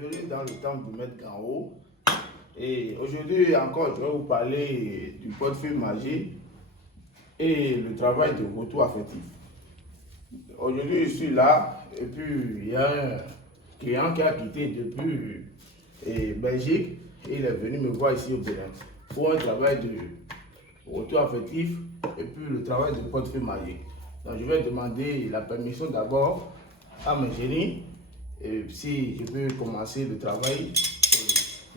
Bienvenue dans le temple de Maître Garo. Et aujourd'hui encore, je vais vous parler du portefeuille magique et le travail de retour affectif. Aujourd'hui, je suis là et puis il y a un client qui a quitté depuis Belgique et il est venu me voir ici au Bénin pour un travail de retour affectif et puis le travail de portefeuille magique. Donc je vais demander la permission d'abord à mes génies et si je peux commencer le travail.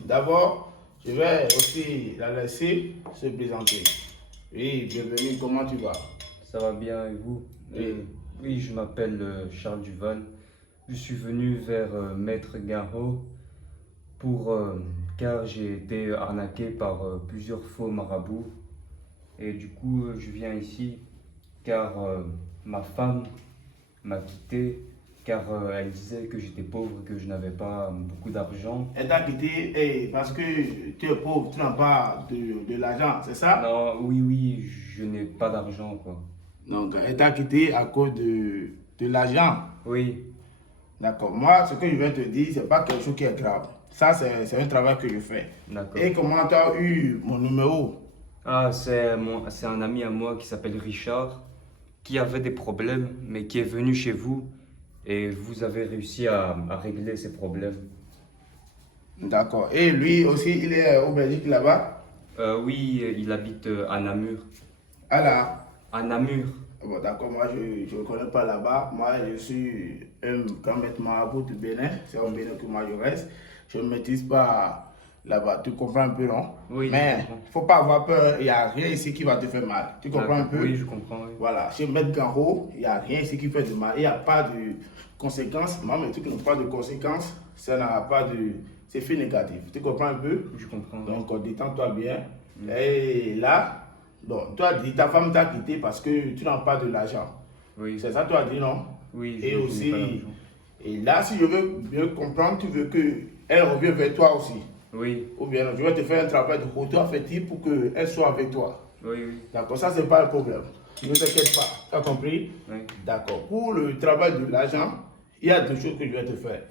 D'abord, je vais aussi la laisser se présenter. Oui, bienvenue, comment tu vas? Ça va bien et vous? Oui, je m'appelle Charles Duval. Je suis venu vers Maître Garo car j'ai été arnaqué par plusieurs faux marabouts. Et du coup, je viens ici car ma femme m'a quitté car elle disait que j'étais pauvre, que je n'avais pas beaucoup d'argent. Elle t'a quitté parce que tu es pauvre, tu n'as pas de l'argent, c'est ça? Non, oui, je n'ai pas d'argent, quoi. Donc, elle t'a quitté à cause de l'argent. Oui, D'accord. Moi, ce que je vais te dire, ce n'est pas quelque chose qui est grave. Ça, c'est un travail que je fais. d'accord. Et comment tu as eu mon numéro? Ah, c'est un ami à moi qui s'appelle Richard, qui avait des problèmes, mais qui est venu chez vous et vous avez réussi à régler ses problèmes. D'accord. Et lui aussi, il est au Belgique là-bas? Oui, il habite à Namur. Ah là. À Namur. Bon, d'accord, moi je ne connais pas là-bas. Moi je suis un grand maître marabout du Bénin. C'est au Bénin que moi je reste. Je ne maîtrise pas là-bas. Tu comprends un peu, non? Oui, mais je comprends. il ne faut pas avoir peur. Il n'y a rien ici qui va te faire mal. Tu comprends un peu? Oui, je comprends. Oui. Voilà. Chez Maître Garo, il n'y a rien ici qui fait de mal. Il n'y a pas de conséquences. Moi, mes trucs n'ont pas de conséquences. Ça n'a pas de. C'est fait négatif. Tu comprends un peu? Je comprends. Donc, détends-toi bien. Et là. Donc, tu as dit, ta femme t'a quitté parce que tu n'as pas de l'argent. Oui. C'est ça, tu as dit, non? Oui, Et je n'ai aussi, pas d'argent. et là, si je veux bien comprendre, tu veux qu'elle revienne vers toi aussi. Oui, Ou bien, je vais te faire un travail de retour affectif pour qu'elle soit avec toi. oui. D'accord, ça, c'est pas un problème. Ne t'inquiète pas. Tu as compris? Oui. D'accord. Pour le travail de l'argent, il y a deux choses que je vais te faire.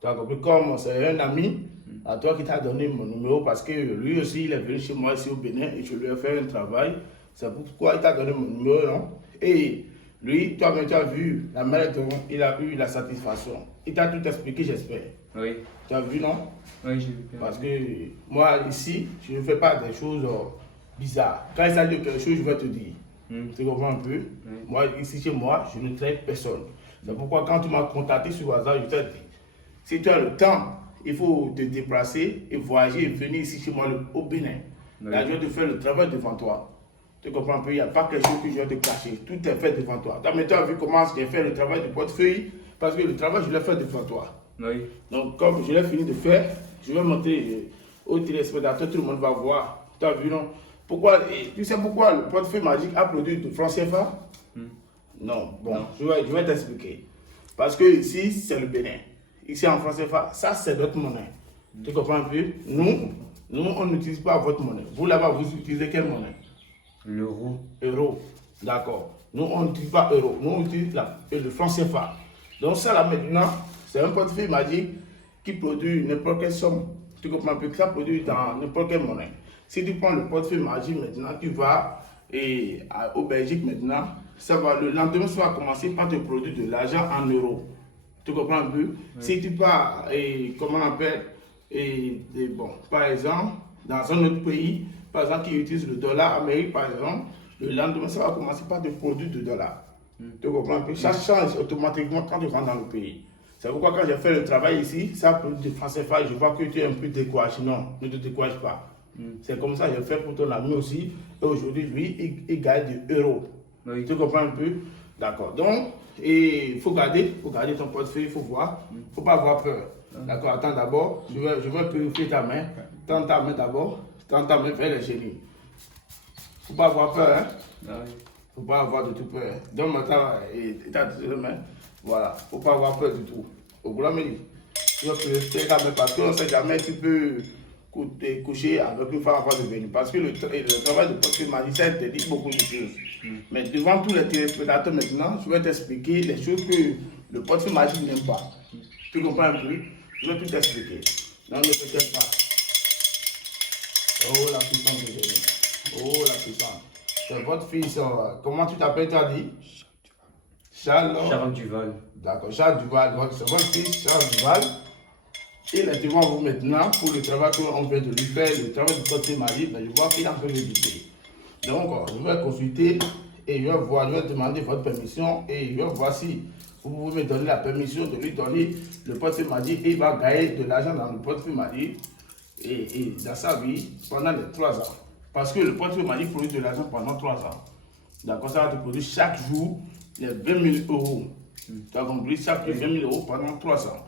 Tu as compris? Comme c'est un ami à toi qui t'a donné mon numéro parce que lui aussi, il est venu chez moi ici au Bénin et je lui ai fait un travail. C'est pourquoi il t'a donné mon numéro, non? Et lui, toi-même, tu as vu la manière dont il a eu la satisfaction. Il t'a tout expliqué, j'espère. Oui. Tu as vu, non? Oui, j'ai vu. Parce que moi, ici, je ne fais pas des choses bizarres. Quand il s'agit de quelque chose, je vais te dire. Tu comprends un peu? Moi, ici, chez moi, je ne traite personne. C'est pourquoi quand tu m'as contacté sur WhatsApp, je t'ai dit, si tu as le temps, il faut te déplacer et voyager et venir ici chez moi au Bénin. Oui. Là, je vais te faire le travail devant toi. Tu comprends un peu? Il n'y a pas quelque chose que je vais te cacher. Tout est fait devant toi. Mais tu as vu comment j'ai fait le travail du portefeuille? Parce que le travail, je l'ai fait devant toi. Oui. Donc, comme je l'ai fini de faire, je vais montrer aux téléspectateurs, tout le monde va voir. Tu as vu, non? Pourquoi, tu sais pourquoi le portefeuille magique a produit de francs CFA? Non, bon, Non. je vais t'expliquer. Parce que ici, c'est le Bénin. Ici, en France CFA, ça, c'est notre monnaie. Tu comprends un peu? Nous, on n'utilise pas votre monnaie. Vous, là-bas, vous utilisez quelle monnaie? L'euro. Euro. D'accord. Nous, on n'utilise pas euro. Nous, on utilise le franc CFA. Donc, ça, là, maintenant, c'est un portefeuille magique qui produit n'importe quelle somme. Tu comprends un peu que ça produit dans n'importe quelle monnaie. Si tu prends le portefeuille magique maintenant, tu vas au Belgique maintenant, le lendemain, ça va commencer par te produire de l'argent en euros. Tu comprends un peu? Oui. Si tu pars, comment on appelle, bon, par exemple, dans un autre pays, par exemple, qui utilise le dollar américain, par exemple, le lendemain, ça va commencer par te produire de dollars. Tu comprends un peu? Ça change automatiquement quand tu rentres dans le pays. C'est pourquoi quand j'ai fait le travail ici, ça produit de francs CFA, je vois que tu es un peu découragé. Non, ne te décourage pas. C'est comme ça que j'ai fait pour ton ami aussi. Et aujourd'hui, lui, il gagne de euros. Oui. Tu comprends un peu? D'accord. Donc, il faut garder ton portefeuille, il faut voir. Il ne faut pas avoir peur. D'accord. Attends d'abord, je vais purifier ta main. Tends ta main d'abord. Tends ta main vers les génies. Il ne faut pas avoir peur. Hein? Ah oui. Il ne faut pas avoir de tout peur. Donne-moi ta main. Voilà. Il ne faut pas avoir peur du tout. Au bout de la minute, tu vas purifier ta main parce qu'on ne sait jamais, tu peux coucher avec une femme avant de venir. Parce que le travail de portefeuille magique, ça te dit beaucoup de choses. Mais devant tous les téléspectateurs maintenant, je vais t'expliquer les choses que le portefeuille magique n'aime pas. Tu comprends un peu? Je vais tout expliquer. Non, ne t'inquiète pas. Oh, la puissance de Jésus. Oh, la puissance. C'est votre fils. Comment tu t'appelles, tu as dit? Charles Duval. D'accord, Charles Duval. C'est votre fils, Charles Duval. Il est devant vous maintenant pour le travail qu'on vient de lui faire, le travail de votre mari, mais je vois qu'il est en train de l'éviter. Donc, je vais consulter et je vais voir, je vais demander votre permission et je vais voir si vous pouvez me donner la permission de lui donner le portefeuille mari et il va gagner de l'argent dans le portefeuille mari et dans sa vie pendant les 3 ans. Parce que le portefeuille mari produit de l'argent pendant 3 ans. D'accord, ça va te produire chaque jour les 20 000 euros. Tu as compris, chaque jour 20 000 euros pendant 3 ans.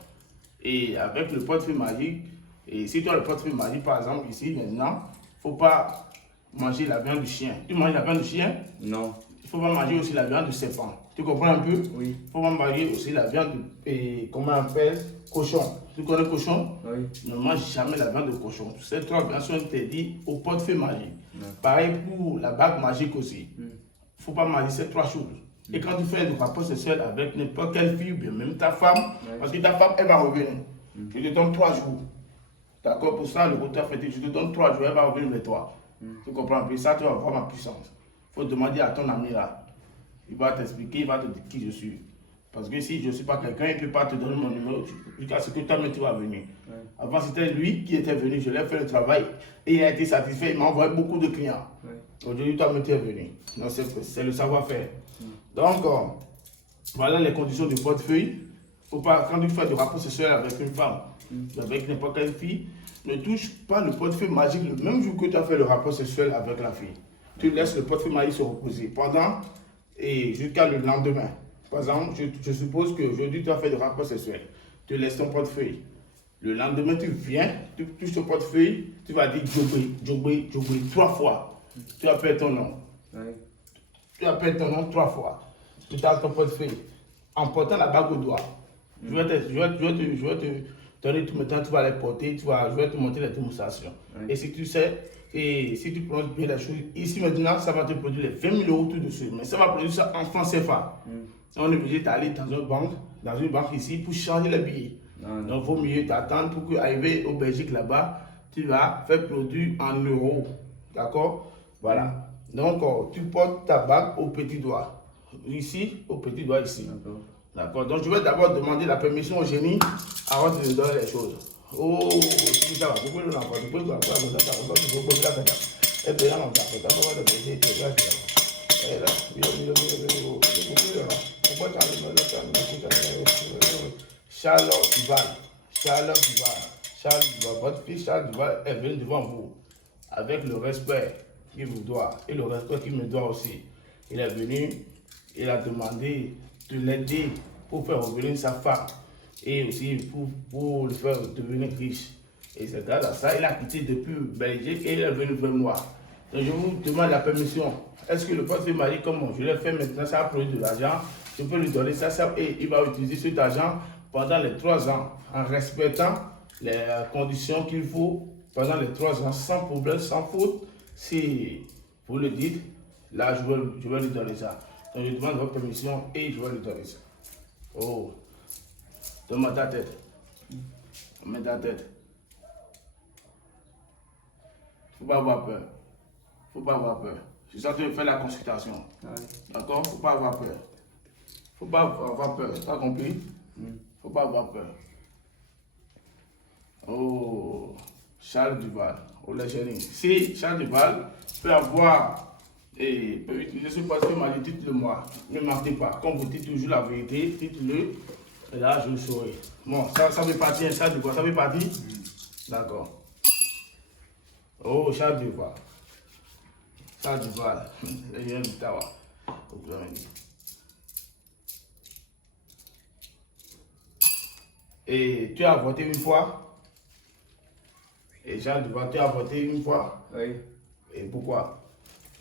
Et avec le portefeuille magique, et si tu as le portefeuille magique, par exemple, ici, maintenant, il ne faut pas manger la viande du chien. Tu manges la viande du chien? Non. Il faut pas manger aussi la viande du serpent. Tu comprends un peu? Oui. Il faut pas manger aussi la viande de, comment on appelle, cochon. Tu connais cochon? Oui. Ne mange jamais la viande de cochon. Ces 3 viandes sont interdites au portefeuille magique. Pareil pour la bague magique aussi. Il ne faut pas manger ces 3 choses. Et quand tu fais du rapport sexuel avec n'importe quelle fille, ou bien même ta femme, parce que ta femme, elle va revenir. Je te donne 3 jours. D'accord? Pour ça, le retour fait, je te donne 3 jours, elle va revenir vers toi. Tu comprends? Puis ça, tu vas voir ma puissance. Il faut demander à ton ami là. Il va t'expliquer, il va te dire qui je suis. Parce que si je ne suis pas quelqu'un, il ne peut pas te donner mon numéro jusqu'à ce que toi-même tu vas venir. Avant, c'était lui qui était venu, je l'ai fait le travail et il a été satisfait, il m'a envoyé beaucoup de clients. Aujourd'hui, toi-même tu es venu. Donc, c'est le savoir-faire. Donc, voilà les conditions du portefeuille. Faut pas, quand tu fais du rapport sexuel avec une femme, avec n'importe quelle fille, ne touche pas le portefeuille magique le même jour que tu as fait le rapport sexuel avec la fille. Tu laisses le portefeuille magique se reposer pendant et jusqu'à le lendemain. Par exemple, je suppose qu'aujourd'hui tu as fait le rapport sexuel. Tu laisses ton portefeuille. Le lendemain, tu viens, tu touches ton portefeuille, tu vas dire Djogbe, Djogbe, Djogbe 3 fois. Tu appelles ton nom. Tu appelles ton nom 3 fois. Tu tapes ton portefeuille en portant la bague au doigt. Je vais te donner tout maintenant, tu vas les porter, je vais te montrer les démonstrations. Et si tu sais, et si tu prononces bien les choses, ici maintenant, ça va te produire les 20 000 euros tout de suite. Mais ça va produire ça en francs CFA. On est obligé d'aller dans une banque ici pour changer les billets. Donc, il vaut mieux t'attendre pour qu'arriver au Belgique là-bas, tu vas faire produire en euros. D'accord? Voilà. Donc, tu portes ta bague au petit doigt. Ici, au petit doigt ici. D'accord. Donc, je vais d'abord demander la permission au génie avant de lui donner les choses. Oh, si ça va, vous pouvez l'enfant, vous pouvez l'enfant, vous pouvez l'enfant. Et bien, on va faire ça, on va te payer, tu vas faire. Et là, Charles Duval, votre fils Charles Duval est venu devant vous avec le respect qu'il vous doit et le respect qu'il me doit aussi. Il est venu, il a demandé de l'aider pour faire revenir sa femme et aussi pour le faire devenir riche. Et c'est grâce à ça, il a quitté depuis Belgique et il est venu vers moi. Donc je vous demande la permission. Est-ce que le portefeuille m'a dit comment je l'ai fait maintenant, ça a produit de l'argent, je peux lui donner ça et il va utiliser cet argent pendant les 3 ans en respectant les conditions qu'il faut pendant les 3 ans sans problème, sans faute. Si vous le dites, là je vais lui donner ça. Donc je demande votre permission et je vais lui donner ça. Oh, donne-moi ta tête. Mets ta tête. Faut pas avoir peur. Faut pas avoir peur. Je suis en train de faire la consultation. D'accord? Faut pas avoir peur. Faut pas avoir peur. Tu as compris? Faut pas avoir peur. Oh, Charles Duval. Oh, les génies. Si Charles Duval peut avoir et peut utiliser ce portefeuille, m'a dit, dites-le moi. Ne mentez pas. Comme vous dites toujours la vérité, dites-le. Et là, je le saurai. Bon, ça fait partie, Charles Duval. Ça fait partie? D'accord. Oh, Charles Duval. Charles Duval. Les génies du Tawa. Et tu as voté une fois? Et Charles Duval, tu as voté une fois? Oui. Et pourquoi?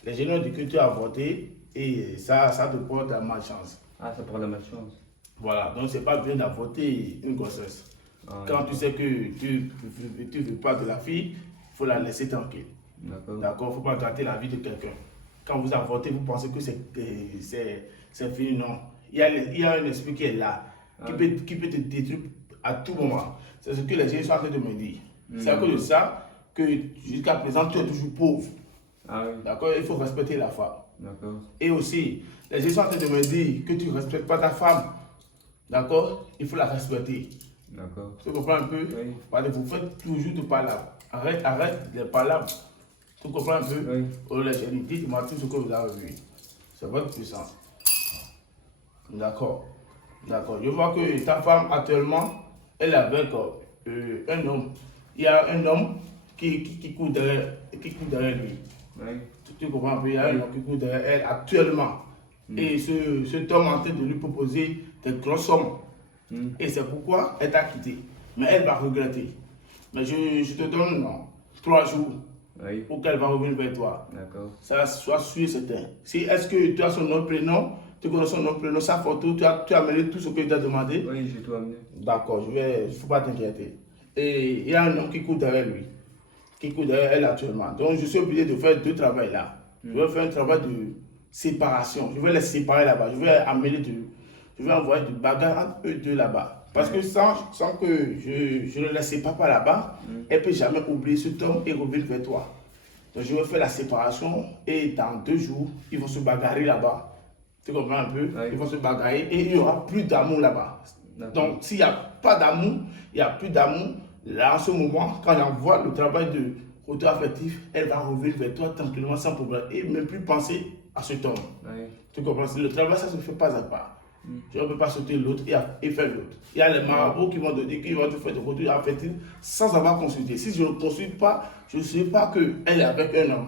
Les génies ont dit que tu as voté et ça te porte à malchance. Ah, ça porte la malchance. Voilà, donc c'est pas bien d'avoir voté une grossesse. Quand tu sais que tu ne veux pas de la fille, il faut la laisser tranquille. D'accord? Il ne faut pas gâter la vie de quelqu'un. Quand vous avez voté, vous pensez que c'est fini, non. Il y a un esprit qui est là, qui peut te détruire à tout moment. C'est ce que les gens sont en train de me dire. C'est à cause de ça que jusqu'à présent, tu es toujours pauvre. Ah oui. D'accord? Il faut respecter la femme. D'accord. Et aussi, les gens sont en train de me dire que tu ne respectes pas ta femme. D'accord? Il faut la respecter. D'accord. Tu comprends un peu? Oui. Parce que vous faites toujours de palabres. Arrête les palabres. Tu comprends un peu? Oui. Oh, les jeunes, dites-moi tout ce que vous avez vu. C'est votre puissance. D'accord. D'accord. Je vois que ta femme actuellement, elle est avec un homme. Il y a un homme qui court derrière lui. Oui. Tu comprends un peu? Il y a un homme qui court derrière elle actuellement. Et cet homme est en train de lui proposer des grosses sommes. Et c'est pourquoi elle t'a quitté. Mais elle va regretter. Mais je te donne 3 jours Oui. pour qu'elle va revenir vers toi. D'accord. Ça soit sûr et certain. Si est-ce que tu as son nom, prénom, tu connais son nom, prénom, sa photo, tu as amené tout ce que tu as demandé? Oui, j'ai tout amené. D'accord, il ne faut pas t'inquiéter. Et il y a un homme qui court derrière lui, qui court derrière elle actuellement. Donc je suis obligé de faire 2 travails là. Je vais faire un travail de séparation. Je vais les séparer là-bas. Je vais envoyer du bagarre entre eux deux là-bas. Parce que sans que je ne la sépare pas là-bas, elle ne peut jamais oublier cet homme et revenir vers toi. Donc je vais faire la séparation et dans 2 jours, ils vont se bagarrer là-bas. Tu comprends un peu? Oui. Ils vont se bagarrer et il n'y aura plus d'amour là-bas. Donc s'il n'y a pas d'amour, il n'y a plus d'amour. Là, en ce moment, quand j'envoie le travail de retour affectif, elle va revenir vers toi tranquillement sans problème et même plus penser à cet homme. Oui. Tu comprends? Le travail, ça ne se fait pas à part. Tu ne peux pas sauter l'autre et faire l'autre. Il y a les marabouts qui vont te dire qu'ils vont te faire de retour affectif sans avoir consulté. Si je ne consulte pas, je ne sais pas qu'elle est avec un homme.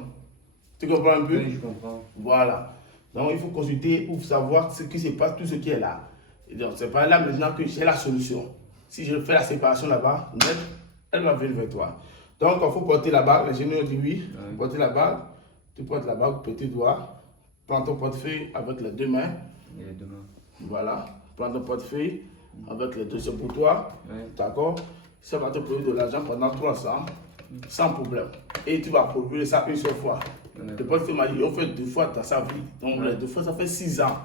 Tu comprends un peu? Oui, je comprends. Voilà. Donc il faut consulter pour savoir ce qui se passe, tout ce qui est là. Et donc c'est pas là maintenant que j'ai la solution. Si je fais la séparation là-bas, elle va venir vers toi. Donc il faut porter la bague. Les généraux disent oui. Porter la bague. Tu portes la bague, petit doigt. Prends ton portefeuille avec les 2 mains. Et les 2 mains. Voilà. Prends ton portefeuille avec les 2 c'est pour toi. Oui. D'accord? Ça va te produire de l'argent pendant 3 ans. Sans problème. Et tu vas produire ça une seule fois. Le portefeuille m'a dit, on fait 2 fois dans sa vie. Donc les 2 fois, ça fait 6 ans.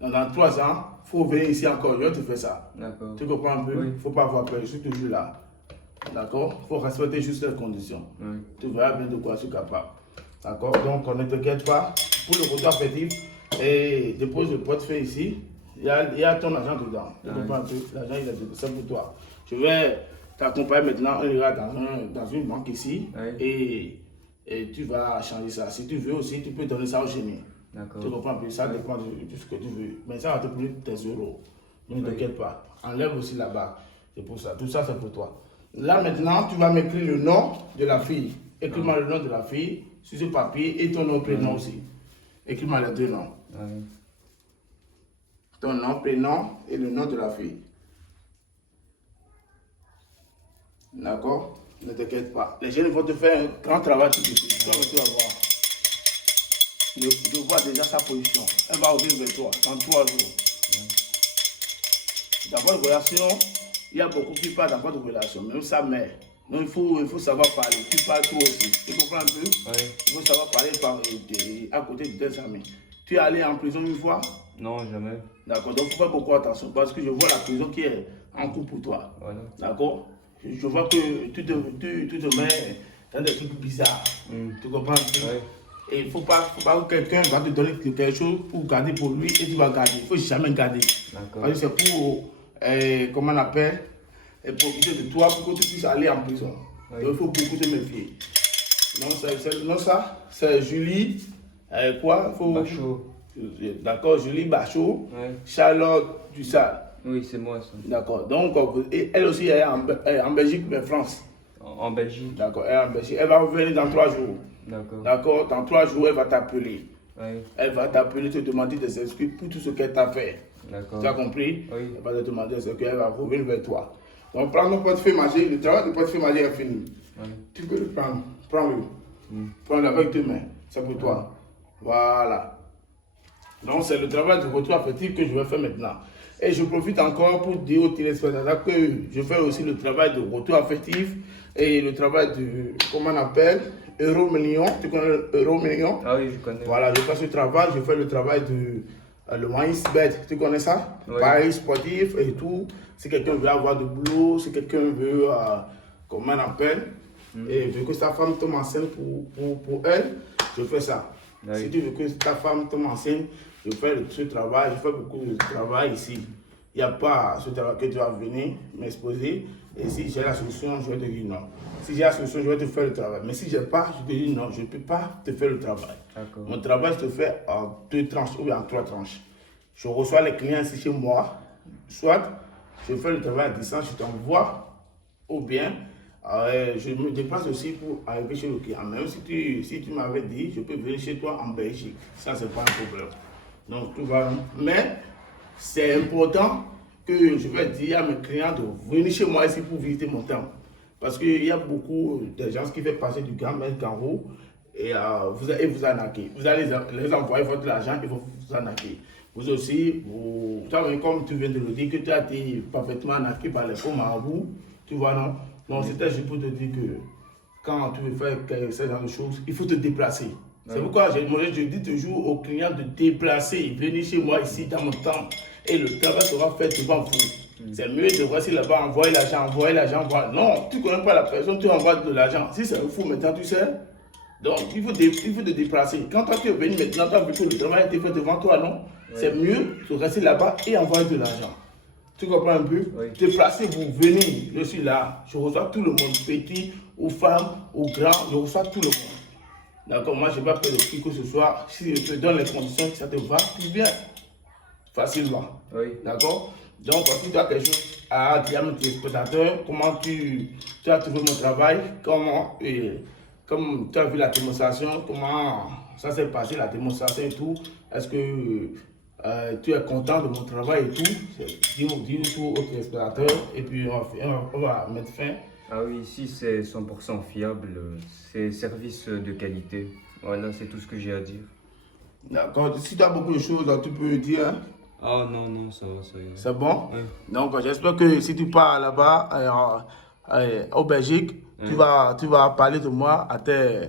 Donc dans 3 ans, il faut venir ici encore. Je vais te faire ça. D'accord. Tu comprends un peu? Il ne faut pas avoir peur. Je suis toujours là. D'accord? Il faut respecter juste les conditions. Oui. Tu verras bien de quoi je suis capable. D'accord? Donc ne t'inquiète pas. Pour le retour affectif, et dépose le portefeuille ici. Il y a ton argent dedans. Tu comprends un peu? L'argent, il est dedans. C'est pour toi. Je vais t'accompagner maintenant. On ira dans une banque ici. Oui. Et tu vas changer ça. Si tu veux aussi, tu peux donner ça au génie. D'accord. Tu comprends un peu? Ça dépend de ce que tu veux. Mais ça va te prendre tes euros. Ne t'inquiète pas. Enlève aussi la barre. C'est pour ça. Tout ça, c'est pour toi. Là, maintenant, tu vas m'écrire le nom de la fille. Écris-moi le nom de la fille sur ce papier et ton nom, prénom aussi. Écris-moi les 2 noms. Oui. Ton nom, prénom et le nom de la fille. D'accord? Ne t'inquiète pas. Les jeunes vont te faire un grand travail tout de suite. Toi, tu vas voir. Je vois déjà sa position. Elle va revenir vers toi dans 3 jours. Dans votre relation, il y a beaucoup qui parlent dans votre relation, même sa mère. Donc il faut savoir parler. Tu parles toi aussi. Tu comprends un peu? Oui. Il faut savoir parler à côté de tes amis. Tu es allé en prison une fois? Non, jamais. D'accord. Donc il faut faire beaucoup attention parce que je vois la prison qui est en cours pour toi. Voilà. D'accord? Je vois que tu te mets dans des trucs bizarres. Tu comprends un peu? Oui. Et il ne faut pas que quelqu'un va te donner quelque chose pour garder pour lui et tu vas garder. Il ne faut jamais garder. D'accord. Parce que c'est pour, comment on appelle, profiter de toi pour que tu puisses aller en prison. Oui. Donc il faut beaucoup te méfier. Non, ça, c'est Julie, quoi? Bachot. D'accord, Julie Bachot, Oui. Charlotte Dussal. Oui, c'est moi ça. D'accord. Donc, elle aussi elle est en Belgique, mais France. En Belgique. D'accord, elle est en Belgique. Elle va revenir dans 3 jours. D'accord. D'accord, dans 3 jours, elle va t'appeler. Oui. Elle va t'appeler, te demander des excuses pour tout ce qu'elle t'a fait. D'accord. Tu as compris? Oui. Elle va te demander ce qu'elle va revenir vers toi. Donc, prends ton portefeuille magique. Le travail de portefeuille magique est fini. Oui. Tu peux le prendre. Prends-le. Prends-le avec 2 mains. C'est pour toi. Voilà. Donc, c'est le travail de retour affectif que je vais faire maintenant. Et je profite encore pour dire aux téléspectateurs que je fais aussi le travail de retour affectif et le travail de, comment on appelle, Euro Million. Tu connais Euro Million? Ah oui, je connais. Voilà, je fais ce travail, je fais le travail de le maïs bête, tu connais ça? Oui. Paris sportif et tout. Si quelqu'un veut avoir du boulot, si quelqu'un veut, comment on appelle, et veut que sa femme tombe enceinte pour elle, je fais ça. Oui. Si tu veux que ta femme tombe enceinte, je fais ce travail, je fais beaucoup de travail ici. Il n'y a pas ce travail que tu vas venir m'exposer. Et si j'ai la solution, je vais te dire non. Si j'ai la solution, je vais te faire le travail. Mais si je n'ai pas, je te dis non, je ne peux pas te faire le travail. Mon travail, je te fais en 2 tranches ou bien en 3 tranches. Je reçois les clients ici chez moi. Soit je fais le travail à distance, je t'envoie, ou bien je me déplace aussi pour arriver chez le client. Même si tu m'avais dit, je peux venir chez toi en Belgique. Ça, ce n'est pas un problème. Donc, tout va. Mais c'est important que je vais dire à mes clients de venir chez moi ici pour visiter mon temple. Parce qu'il y a beaucoup de gens qui font passer du Grand Maître Garo et vous arnaquer. Vous allez les envoyer votre argent et vous arnaquer. Vous aussi, comme tu viens de le dire, que tu as été parfaitement arnaqué par les faux marabouts, tu vois, non? Donc, c'était juste pour te dire que quand tu veux faire ce genre de choses, il faut te déplacer. C'est pourquoi je dis toujours aux clients de déplacer, venir chez moi ici dans mon temps et le travail sera fait devant vous. C'est mieux de voir si là-bas envoyer l'argent. Non, tu ne connais pas la personne, tu envoies de l'argent. Si c'est un fou maintenant, tu sais. Donc, il faut te déplacer. Quand toi tu es venu maintenant, tu as vu que le travail a été fait devant toi, non? C'est mieux de rester là-bas et envoyer de l'argent. Tu comprends un peu? Déplacez-vous, venez, je suis là. Je reçois tout le monde, petit, aux femmes, aux grands, je reçois tout le monde. D'accord, moi je ne vais pas payer le prix que ce soit. Si je te donne les conditions que ça te va, tu viens facilement. D'accord? Donc, si tu as quelque chose à dire à mes téléspectateurs, comment tu as trouvé mon travail, comme tu as vu la démonstration, comment ça s'est passé, la démonstration et tout. Est-ce que tu es content de mon travail et tout? Dis-nous tout aux téléspectateurs et puis on va mettre fin. Ah oui, ici c'est 100% fiable, c'est service de qualité. Voilà, c'est tout ce que j'ai à dire. D'accord, si tu as beaucoup de choses, tu peux dire. Hein? Ah non, non, ça va, ça y est. C'est bon? Donc j'espère que si tu pars là-bas, au Belgique, tu vas parler de moi à tes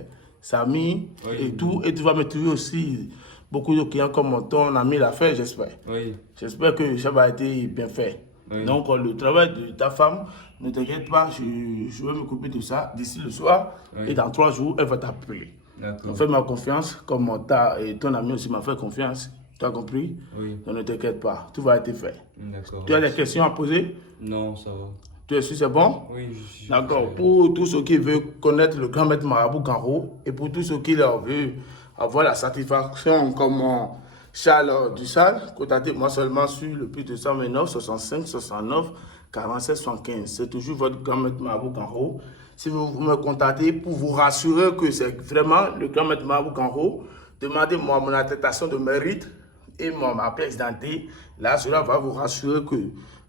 amis et tout, et tu vas me trouver aussi beaucoup de clients comme ton ami l'a fait, j'espère. J'espère que ça va être bien fait. Donc le travail de ta femme, ne t'inquiète pas, je vais m'occuper de ça d'ici le soir et dans 3 jours, elle va t'appeler. Fais-moi confiance, comme ton ami aussi m'a fait confiance. Tu as compris? Donc ne t'inquiète pas, tout va être fait. Tu as des questions à poser? Non, ça va. Tu es sûr c'est bon? Oui, je suis sûr. D'accord. Pour tous ceux qui veulent connaître le Grand Maître Marabout Garo et pour tous ceux qui veulent avoir la satisfaction comme Charles Dussal, contactez-moi seulement sur le plus 229 65 69 47 75. C'est toujours votre Grand Maître Marabout Garo. Si vous me contactez pour vous rassurer que c'est vraiment le Grand Maître Marabout Garo, demandez-moi mon attestation de mérite et ma pièce d'identité. Là, cela va vous rassurer que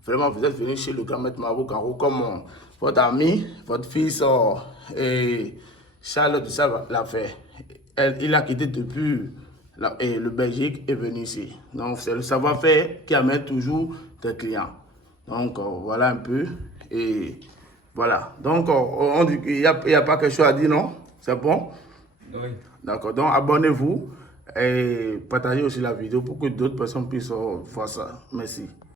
vraiment vous êtes venu chez le Grand Maître Marabout Garo comme votre ami, votre fils et Charles Dussal l'a fait. Il a quitté depuis le Belgique et est venu ici. Donc c'est le savoir-faire qui amène toujours des clients. Donc voilà un peu. Et voilà. Donc on dit qu'il n'y a pas quelque chose à dire, non? C'est bon? Oui. D'accord. Donc abonnez-vous et partagez aussi la vidéo pour que d'autres personnes puissent voir ça. Merci.